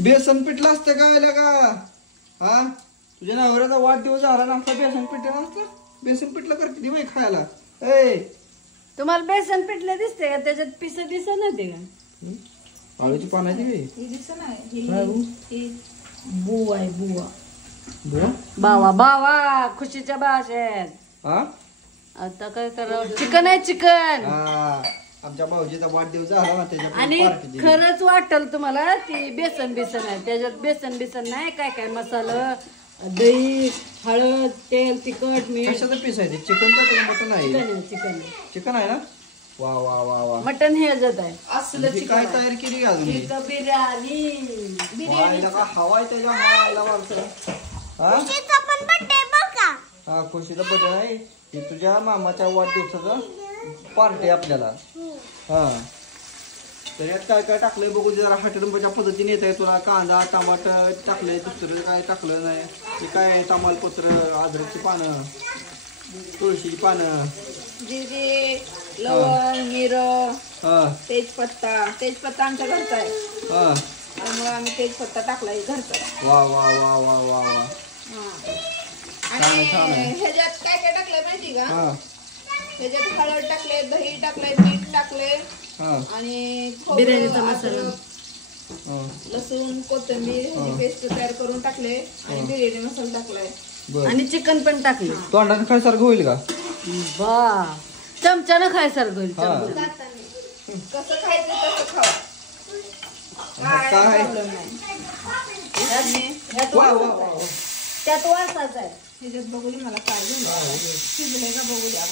बेसन पिठलं असतं का वेळेला का? हा तुझ्या नवऱ्याचा वाढदिवस झाला ना आमचा बेसन पिठलं नसतं. बेसन पिठलं करते ती बाई खायला. ए तुम्हाला बेसन पिठलं दिसते का? त्याच्यात पिस दिसत नव्हते का? आळूची पानाची बुवा आहे बुवा. बुवा बावा बावा खुशीच्या भाषेत. हा आता काय करावं? चिकन आहे चिकन. आमच्या भाऊजीचा वाढदिवस झाला ना त्याच्या आणि खरंच वाटल तुम्हाला ती बेसन बेसन आहे. त्याच्यात बेसन बेसन नाही, काय काय मसाला, दही, हळद, तेल, तिखट, मीठ. कशाचं पीस आहे ते? चिकन का मटन आहे? चिकन चिकन आहे ना. वा वा वा वा. मटन हे जात आहे असलं चिकन काय तयार केली अजून? बिर्याणी का हवाय त्याच्या मायला माणसं. हा खुशीचा बर्थडे आहे. हे तुझ्या मामाच्या वाढदिवसाचा पार्टी आपल्याला. हा तर यात काय काय टाकलंय बघू जरा हॉटेलच्या पद्धतीने येत आहे. तुला कांदा टमाटर टाकलंय, दुसरं काय टाकलं नाही. हे काय तमालपत्र, अद्रकची पानं, तुळशीची पानं, जिरे, लवंग, मिरं, तेजपत्ता आमच्या घरचा आहे. त्यामुळे आम्ही तेजपत्ता टाकलाय घरचा. वा वा वा वा वा वा. आणि ह्याच्यात काय काय टाकलंय माहिती का? ह्याच्यात हळद टाकले, दही टाकलंय, मीठ टाकले आणि बिर्याणीचा मसाला, लसूण, कोथिंबीर ह्याची पेस्ट तयार करून टाकले आणि बिर्याणी मसाला टाकलाय आणि चिकन पण टाकले. तोंडाने खायसारखं होईल का? बा चमच्यानं खायसारखं होईल. कसं खायचं तसं खावा. त्यात वासाच आहे. ह्याच्यात बघू दे मला काय झालं, शिजलंय का बघू द्या.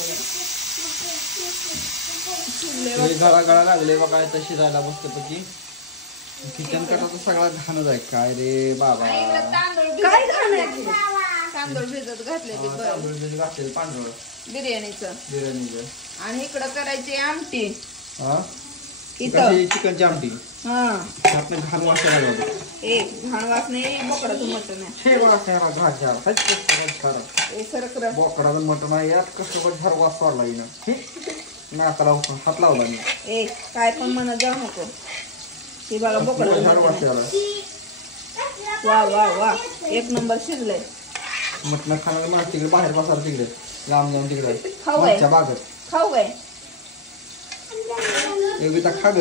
गळा गळा लागले बघा तशी जायला मस्तपैकी. किचन कटाचा सगळा घाणच आहे. काय रे बाबा, काय घाण तांदूळ भिजत घातले ते तांदूळ घातले पांढरं बिर्याणीचं. आणि इकडं करायची आमटी. चिकनची आमटी. आपण घाण वासायला लागलो. घाण वास नाही, बोकडाचं मटण आहे. बोकडाचं मटण आहे. यात कसं झार वास पडला ना, नाकाला हात लावला मी. काय पण म्हणत जाऊ नको. ते बघा बोकडाचं झार वासायला. वा वा वा एक नंबर शिजलंय. मटण खाण्याला मला तिकडे बाहेर बसायला तिकडे लांब जाऊन तिकडे बागत खाऊ काय खा ग.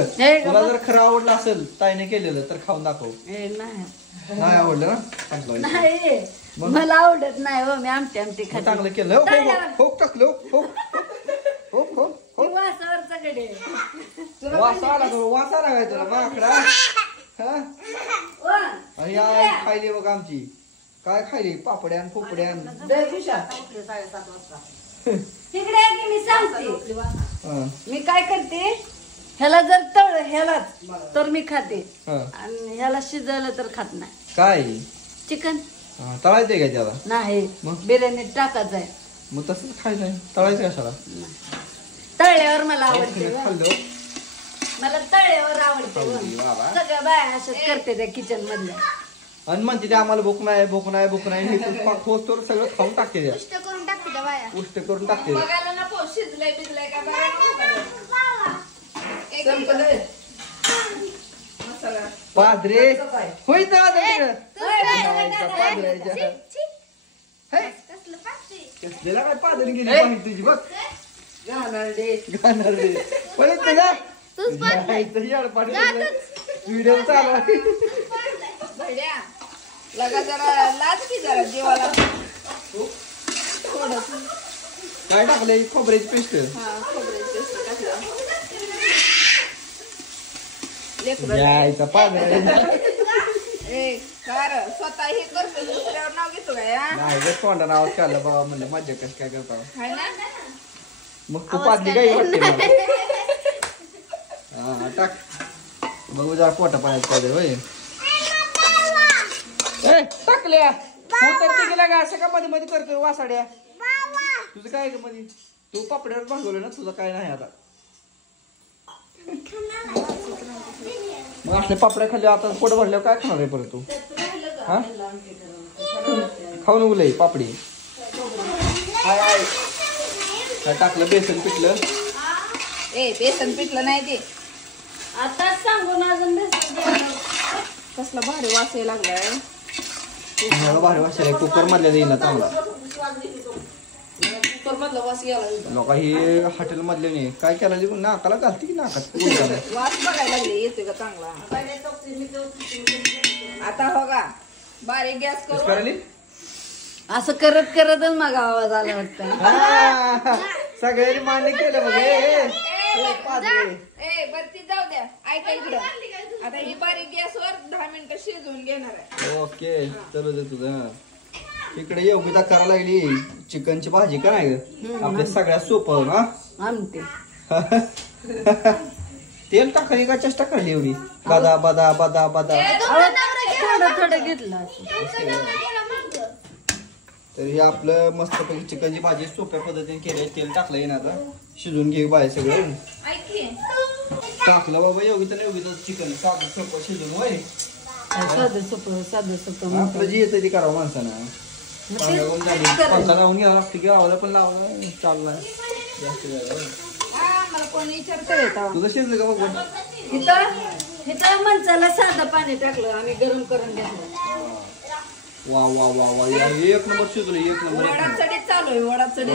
तुला जर खरं आवडलं असेल ताईने केलेलं तर खाऊन दाखव. नाही आवडलं ना नाही, मला आवडत नाही हो. मी आमटी खाते. चांगलं केलं. खोक टाकलं. वासावरचा कडे वासा आला काय तुला माकडा. खायली बघ आमची. काय खायली? पापड्यान पोपड्यान. तिकडे मी सांगते. मी काय करते, ह्याला जर तळ ह्यालाच तर मी खाते आणि ह्याला शिजवलं तर खात नाही. काय चिकन तळायचंय का त्याला? नाही, बिर्याणीत टाकायचं आहे. मग तसंच खायचंय. तळायचं कशाला? तळल्यावर मला आवडते. खाल्लं मला तळल्यावर आवडते. सगळ्या बाया असंच करते त्या किचन मधल्या. आणि म्हणते ते आम्हाला भूक नाही भूक नाही भूक नाही. खोस्तोर सगळं खाऊन टाकते त्या. उष्ट करून टाकते त्या बाया. उष्ट करून टाकते. बघायला नको शिजलंय बिजलंय का पादरे होय कसलेला काय पादरी गेली तुझी बघ. व्हिडिओ चालू आहे. लगा जरा लाच की जरा जीवाला. काय टाकलंय? खोबऱ्याची पेस्ट. खोबऱ्याची पेस्ट टाकलं. यायचा पादरे. स्वतः हे करतो दुसऱ्यावर नाव घेतो काय? नाही तोंडानं आवाज काढला बाबा. म्हणलं मजा कशी काय करता मग तू आवाज पादली काही वाटते मला. हा टाक बघू जरा पोटा पाण्यात पाहिजे होय. टाकल्या उतरते गेला का? असं का मध्ये मध्ये करतोय वासाड्या? तुझं काय मध्ये? तू पापड्यावर भागवलं ना. तुझं काय नाही आता. मग असले पापड्या खाल्ले आता पोट भरल्यावर काय खाणार आहे परत तू? हा खाऊन उगलंय पापडी. काय टाकलं? बेसन पिठलं. बेसन पिठलं नाही ते आता सांगून अजून कसं कसला भारी वास यायला लागलाय. मला भारी वाटलं कुकर मधल्या येईल ना चांगला. कुकर मधला वास गेला. लोक ही हॉटेल मधले नाही काय केलं नाकाला घालते की नाकात वास बघायला लागले येतोय का चांगला. आता हो का बारीक गॅस करू. असं करत करतच मग आवाज आला वाटतं. सगळ्यांनी मान्य केलं बघ. बत्ती जाऊ द्या. ऐका इकडं आता ही बारीक गॅसवर 10 मिनिटं शिजवून घेणार आहे. ओके चलो दे तुझं. इकडे योगिता करायला लागली चिकनची भाजी का नाही ग आपल्या सगळ्यात सोपं ना. आमटे तेल टाकली का चेष्टा करली एवढी बदा बदा बदा बदा. थोडं थोडं घेतलं. तर हे आपलं मस्तपैकी चिकनची भाजी सोप्या पद्धतीने केली. तेल टाकलं येईन आता शिजून घे बाय सगळं. टाकलं बाबा योगिता चिकन साधं सोपं शिजून होय. साधं सोपं आपलं जे येतं ते करावं माणसानं. पंखा लावून घ्यावा लागते गावाला पण लावला चाललाय जास्त मला कोणी विचारतोय तुझं शिजलं का बघ. इथं माणसाला साधं पाणी टाकलं आणि गरम करून घेतलं. वा वा वा वा एक नंबर शिजलं. एक नंबर वडाचडी चालू आहे. वडाचडी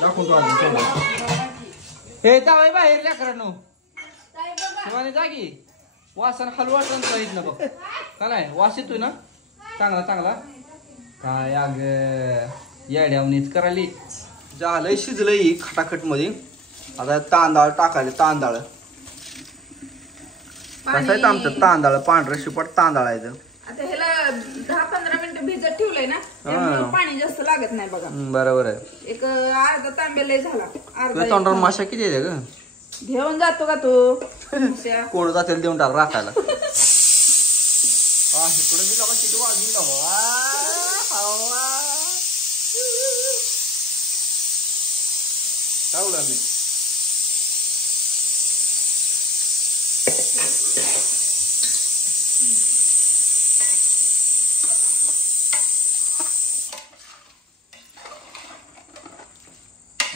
दाखवून तो आधी हे जावाय बाहेर लेकरांनो शिवानी जागी वासन हलवाटन ना बघ का नाही वास येतोय ना चांगला काय अग येड्यावणीच करायली. झालंय शिजलंय खटाखट मध्ये. आता तांदळ टाकायला. तांदळ कसं आहे आमचं तांदळ पांढरं शिपट तांदळ आहे. आता ह्याला 10-15 मिनिटं भिजत ठेवलंय ना त्यामुळे पाणी जास्त लागत नाही बघा. बरोबर आहे. एक अर्धा तांब्या लय झाला. अर्धा तोंडावर माशा किती आहे ग. घेऊन जातो का तू कोण जातील देऊन टाक राखायला. इकडे मी लोक किती वाजून लावला मी.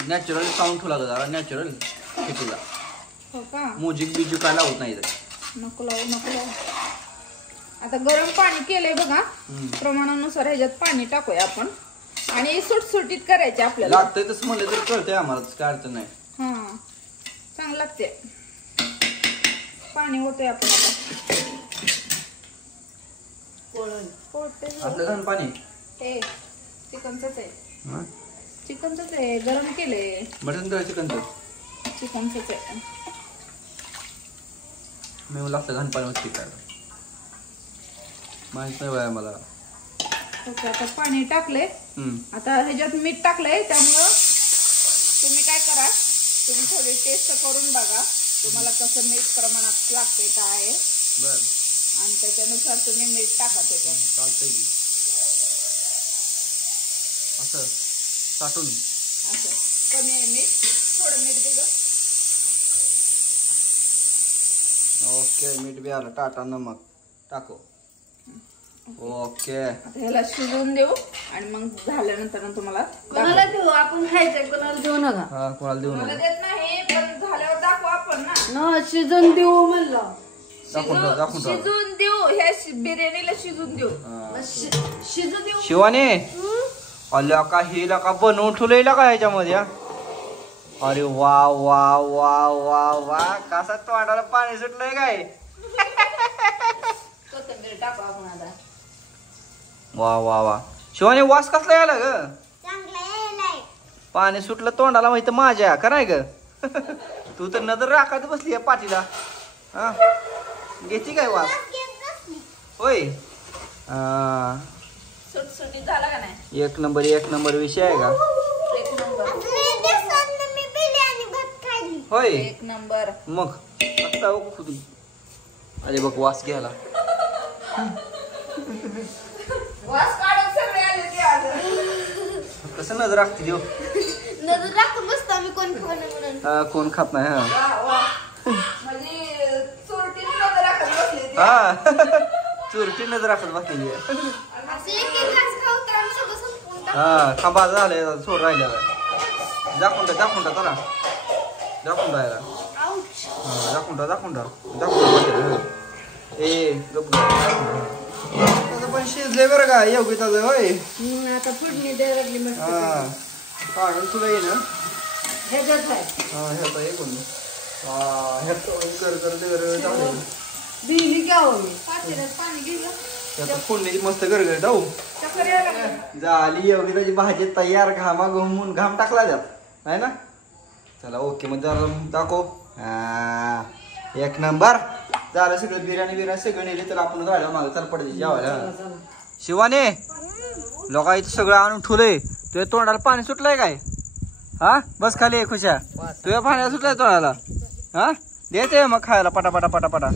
नॅचरल साऊंड ठेवला जरा नॅचरल कितीला. हो का म्युझिक बिजिक काय लावत नाही. नको लावू. आता गरम पाणी केलंय बघा. प्रमाणानुसार ह्याच्यात पाणी टाकूया आपण आणि सुटसुटीत करायचे आपल्याला. लागतंय तसं म्हणलं तर कळतंय आम्हाला काय अडचण नाही. हा चांगलं लागते. पाणी होतंय आपण आता आपलं घाण पाणी हे चिकनचंच आहे. चिकनचंच आहे. गरम केलंय. मटन तर चिकनचंच आहे. मी लागतं घाण पाणी होती काय माहित नाही बाय मला. आता पाणी टाकलंय. आता ह्याच्यात मीठ टाकलंय त्यामुळं तुम्ही काय करा तुम्ही थोडी टेस्ट करून बघा तुम्हाला कसं मीठ प्रमाणात लागतंय काय आहे. बर आणि त्याच्यानुसार तुम्ही मीठ टाका त्याच्यात. चालतंय की असं साठून असं कमी आहे मीठ. थोडं मीठ दिलं. ओके मीठ बी आलं. टाटा नमक टाको. ओके आता ह्याला शिजवून देऊ आणि मग झाल्यानंतर तुम्हाला कोणाला देऊ आपण खायचंय कोणाला देऊ नका. हा कोणाला देऊ मला नका. देत नाही पण झाल्यावर दाखवू आपण ना. शिजून देऊ म्हणलं. शिजून देऊ. ह्या बिर्याणीला शिजून देऊ. शिजू देऊ. शिवानी अल्या का हिला का बनवून ठेवलेला का ह्याच्यामध्ये. अरे वा वा वा वा वा कसा तोंडाला पाणी सुटलंय काय. कोथिंबीर टाकू आपण आता. वा वा वा शिवानी वास कसला यायला ग. पाणी सुटलं तोंडाला माहिती माझ्या का नाही ग. तू तर नजर राखायला बसली आहे पाठीला. हा घेती काय वास होय. सुटसुटीत झाला का नाही. एक नंबर विषय आहे का. एक नंबर. होय एक नंबर. मग आता खुद अरे बघ वास घ्यायला. वास काढत सगळे आले ते आज. कसं नजर राखते देव. नजर राखून बसतो आम्ही कोण म्हणून. कोण खात नाही. हा वा वा म्हणजे चोरटीने नजर राखत बसली ती. हा चोरटी नजर राखत बसलेली आहे. हा खांबा झालंय सोड राहिल्या. दाखवून चला दाखवून राहायला. दाखवून ए पण शिजले बरं का योगिताचं होय. आता फोडणी द्यायला लागली मस्त. हा काढून तुला ये ना. ह्याच्यात आहे. हा ह्याचा ये कोण ह्यात बिली घ्यावं मी. पातेल्यात पाणी घेऊ. त्यात फोडण्याची मस्त गरगरीत हो. चक्कर यायला लागली. झाली योगिताची भाजी तयार. घामा घुमून घाम टाकला त्यात नाही ना. चला ओके मग जरा दाखव. हा एक नंबर झालं सगळं. बिर्याणी सगळं नेले तर आपण राहिला मागं चाल पडते जेवायला. शिवाने लोका इथं सगळं आणून ठेवलंय. तुझ्या तोंडाला पाणी सुटलंय काय? हा बस खाली खुशा. तुझ्या पाण्याला सुटलंय तोंडाला. हा देते मग खायला पटापटा पटापटा.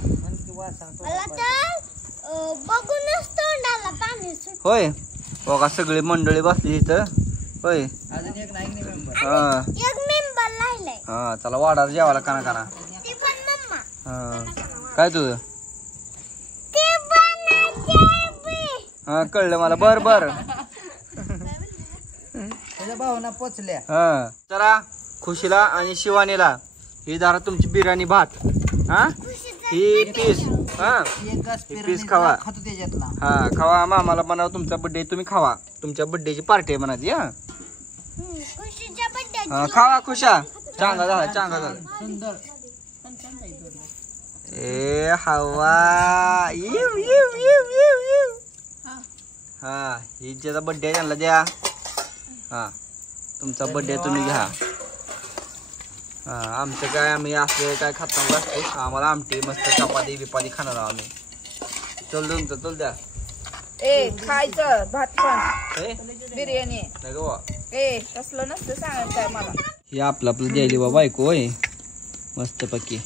होय बघा सगळी मंडळी बसली इथं होय. हा चला वाडा जेवायला काना काना. हा काय तुझं? हा कळलं मला. बर बर भावना पोचल्या. हा चला खुशीला आणि शिवानीला ही दारा तुमची बिर्याणी भात. हा ही पीस. हा पीस खावा. खातो त्याच्यातला. हा खावा. मामाला बनवा. तुमचा बर्थडे तुम्ही खावा. तुमच्या बर्थडेची पार्टी आहे म्हणाची. हा खावा खुशा. चांगला झाला चांगला झाला. सुंदर. ए हवा येऊ येऊ येऊ येऊ येऊ. हा ही ज्याचा बर्थडे आहे त्यांना द्या. हा तुमचा बर्थडे तुम्ही घ्या. हा आमचं काय आम्ही असं काय खात नसते. आम्हाला आमटी मस्त चपाती बिपाती खाणार आम्ही. चल तुमचं चल द्या. ए खायचं भात पण ए बिर्याणी. नाही गो ए तसलं नसतं सांगायचं काय मला. हे आपलं आपलं द्यायली बा बायको होय मस्त पक्की.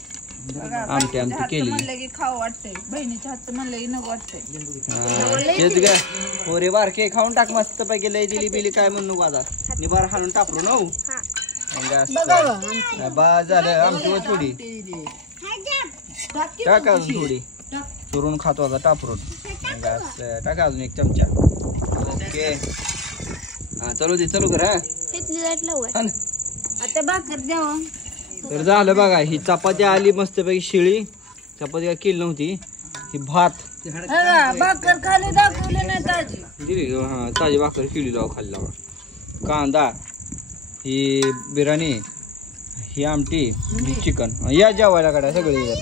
आमटी आमटी केली. म्हणलं की खाऊ वाटतंय. बहिणीच्या हातचं म्हणलं की नको वाटतंय. तेच ग पोरे बारके खाऊन टाक मस्त पैकी. लय दिली बिली काय म्हणू नको आता. निबार हाणून टाकलो ना बा झालं. आमची थोडी टाक अजून थोडी चुरून खातो आता टापरून. टाका अजून एक चमचा. ओके हा चलू दे चलू कर. आता भाकर द्यावं. तर झालं बघा. ही चपाती आली मस्तपैकी शिळी. चपाती काय केली नव्हती. ही भात भाकर खाली दाखवली नाही ताजी. दिली. हा ताजी भाकर केली लाव खाली लावा. कांदा ही बिर्याणी ही आमटी ही चिकन. या जेवायला काढा सगळे.